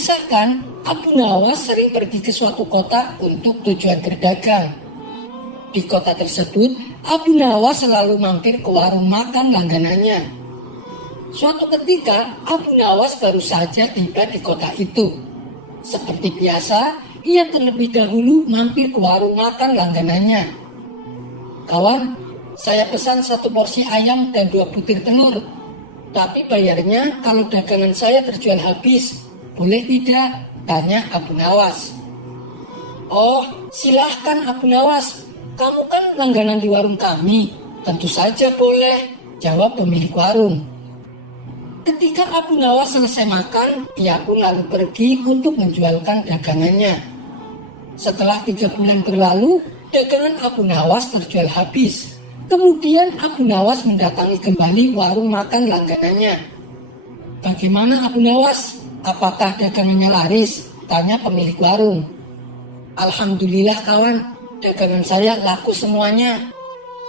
Dikisahkan, Abu Nawas sering pergi ke suatu kota untuk tujuan berdagang. Di kota tersebut, Abu Nawas selalu mampir ke warung makan langganannya. Suatu ketika, Abu Nawas baru saja tiba di kota itu. Seperti biasa, ia terlebih dahulu mampir ke warung makan langganannya. "Kawan, saya pesan 1 porsi ayam dan 2 butir telur. Tapi bayarnya kalau dagangan saya terjual habis. Boleh tidak?" tanya Abu Nawas. "Oh, silahkan Abu Nawas. Kamu kan langganan di warung kami." "Tentu saja boleh," jawab pemilik warung. Ketika Abu Nawas selesai makan, ia pun lalu pergi untuk menjualkan dagangannya. Setelah 3 bulan berlalu, dagangan Abu Nawas terjual habis. Kemudian Abu Nawas mendatangi kembali warung makan langganannya. "Bagaimana Abu Nawas? Apakah dagangannya laris?" tanya pemilik warung. "Alhamdulillah kawan, dagangan saya laku semuanya."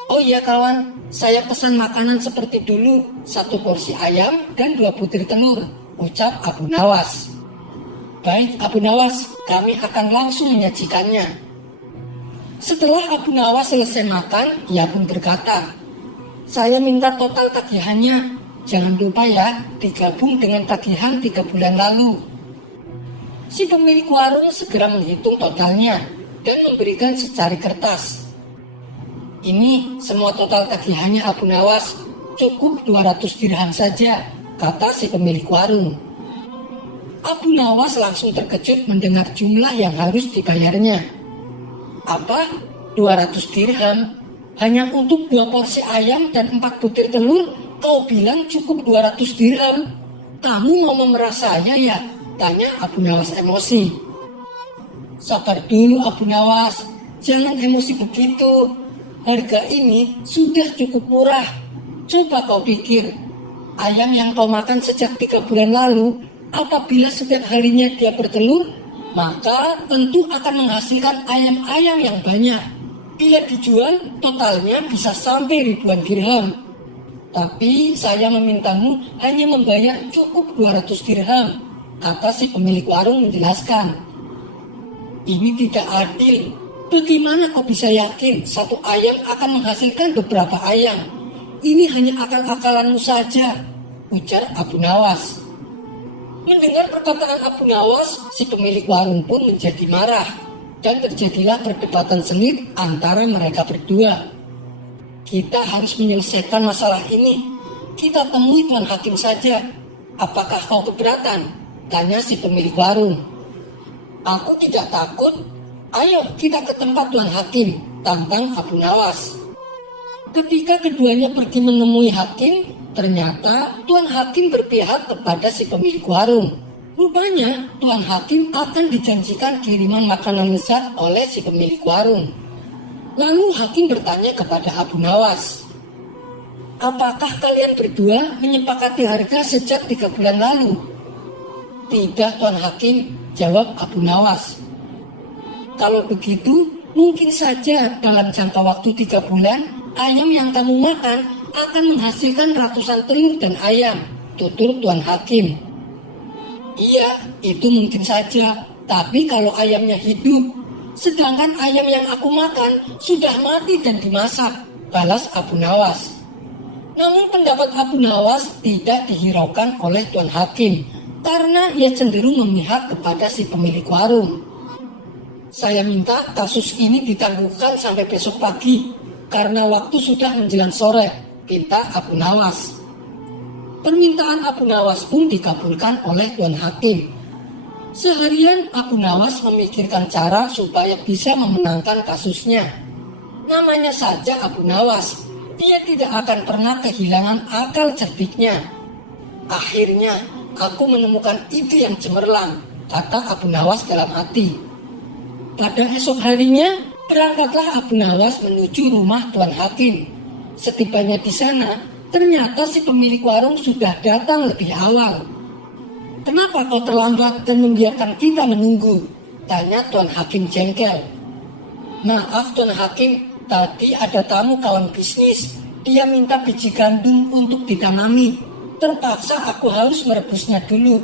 "Oh iya kawan, saya pesan makanan seperti dulu, 1 porsi ayam dan 2 butir telur," ucap Abu Nawas. "Baik Abu Nawas, kami akan langsung menyajikannya." Setelah Abu Nawas selesai makan, ia pun berkata, "Saya minta total tagihannya. Jangan lupa ya, digabung dengan tagihan 3 bulan lalu." Si pemilik warung segera menghitung totalnya dan memberikan secari kertas. "Ini semua total tagihannya Abu Nawas, cukup 200 dirham saja," kata si pemilik warung. Abu Nawas langsung terkejut mendengar jumlah yang harus dibayarnya. "Apa? 200 dirham? Hanya untuk 2 porsi ayam dan 4 butir telur, kau bilang cukup 200 dirham? Kamu mau memeras saya ya?" tanya Abu Nawas emosi. "Sabar dulu Abu Nawas, jangan emosi begitu. Harga ini sudah cukup murah. Coba kau pikir, ayam yang kau makan sejak 3 bulan lalu, apabila setiap harinya dia bertelur, maka tentu akan menghasilkan ayam-ayam yang banyak. Bila dijual, totalnya bisa sampai ribuan dirham. Tapi saya memintamu hanya membayar cukup 200 dirham, kata si pemilik warung menjelaskan. "Ini tidak adil. Bagaimana kau bisa yakin 1 ayam akan menghasilkan beberapa ayam? Ini hanya akal-akalanmu saja," ujar Abu Nawas. Mendengar perkataan Abu Nawas, si pemilik warung pun menjadi marah dan terjadilah perdebatan sengit antara mereka berdua. "Kita harus menyelesaikan masalah ini. Kita temui Tuan Hakim saja. Apakah kau keberatan?" tanya si pemilik warung. "Aku tidak takut. Ayo kita ke tempat Tuan Hakim," tantang Abu Nawas. Ketika keduanya pergi menemui Hakim, ternyata Tuan Hakim berpihak kepada si pemilik warung. Rupanya Tuan Hakim akan dijanjikan kiriman makanan lezat oleh si pemilik warung. Lalu Hakim bertanya kepada Abu Nawas, "Apakah kalian berdua menyepakati harga sejak 3 bulan lalu?" "Tidak Tuan Hakim," jawab Abu Nawas. "Kalau begitu, mungkin saja dalam jangka waktu 3 bulan, ayam yang kamu makan akan menghasilkan ratusan telur dan ayam," tutur Tuan Hakim. "Iya, itu mungkin saja. Tapi kalau ayamnya hidup, sedangkan ayam yang aku makan sudah mati dan dimasak," balas Abu Nawas. Namun pendapat Abu Nawas tidak dihiraukan oleh Tuan Hakim, karena ia cenderung memihak kepada si pemilik warung. "Saya minta kasus ini ditangguhkan sampai besok pagi, karena waktu sudah menjelang sore," pinta Abu Nawas. Permintaan Abu Nawas pun dikabulkan oleh Tuan Hakim. Seharian Abu Nawas memikirkan cara supaya bisa memenangkan kasusnya. Namanya saja Abu Nawas, dia tidak akan pernah kehilangan akal cerdiknya. "Akhirnya aku menemukan ide yang cemerlang," kata Abu Nawas dalam hati. Pada esok harinya, berangkatlah Abu Nawas menuju rumah Tuan Hakim. Setibanya di sana, ternyata si pemilik warung sudah datang lebih awal. "Kenapa kau terlambat dan membiarkan kita menunggu?" tanya Tuan Hakim jengkel. "Maaf Tuan Hakim, tadi ada tamu kawan bisnis. Dia minta biji gandum untuk ditanami. Terpaksa aku harus merebusnya dulu.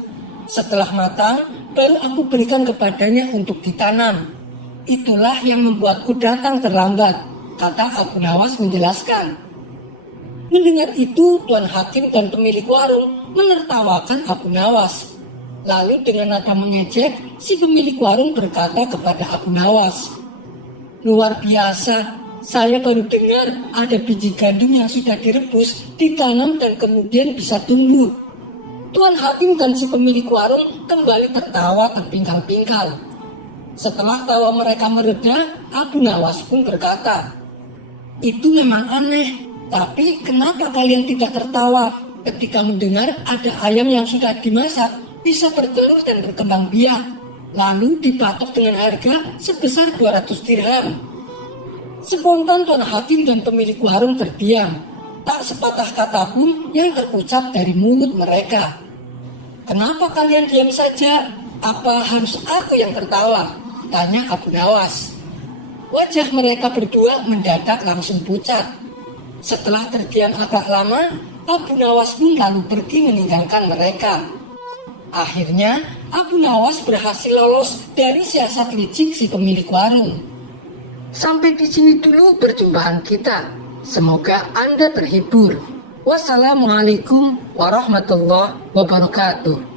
Setelah matang, baru aku berikan kepadanya untuk ditanam. Itulah yang membuatku datang terlambat, kata Abu Nawas menjelaskan. Mendengar itu, Tuan Hakim dan pemilik warung menertawakan Abu Nawas. Lalu dengan nada mengejek, si pemilik warung berkata kepada Abu Nawas, "Luar biasa, saya baru dengar ada biji gandum yang sudah direbus, ditanam dan kemudian bisa tumbuh." Tuan Hakim dan si pemilik warung kembali tertawa terpingkal-pingkal. Setelah tawa mereka mereda, Abu Nawas pun berkata, "Itu memang aneh, tapi kenapa kalian tidak tertawa ketika mendengar ada ayam yang sudah dimasak, bisa bertelur dan berkembang biak, lalu dipatok dengan harga sebesar 200 dirham?" Spontan Tuan Hakim dan pemilik warung terdiam. Tak sepatah kata pun yang terucap dari mulut mereka. "Kenapa kalian diam saja? Apa harus aku yang tertawa?" tanya Abu Nawas. Wajah mereka berdua mendadak langsung pucat. Setelah terdiam agak lama, Abu Nawas pun lalu pergi meninggalkan mereka. Akhirnya, Abu Nawas berhasil lolos dari siasat licik si pemilik warung. Sampai di sini dulu perjumpaan kita. Semoga Anda terhibur. Wassalamualaikum warahmatullahi wabarakatuh.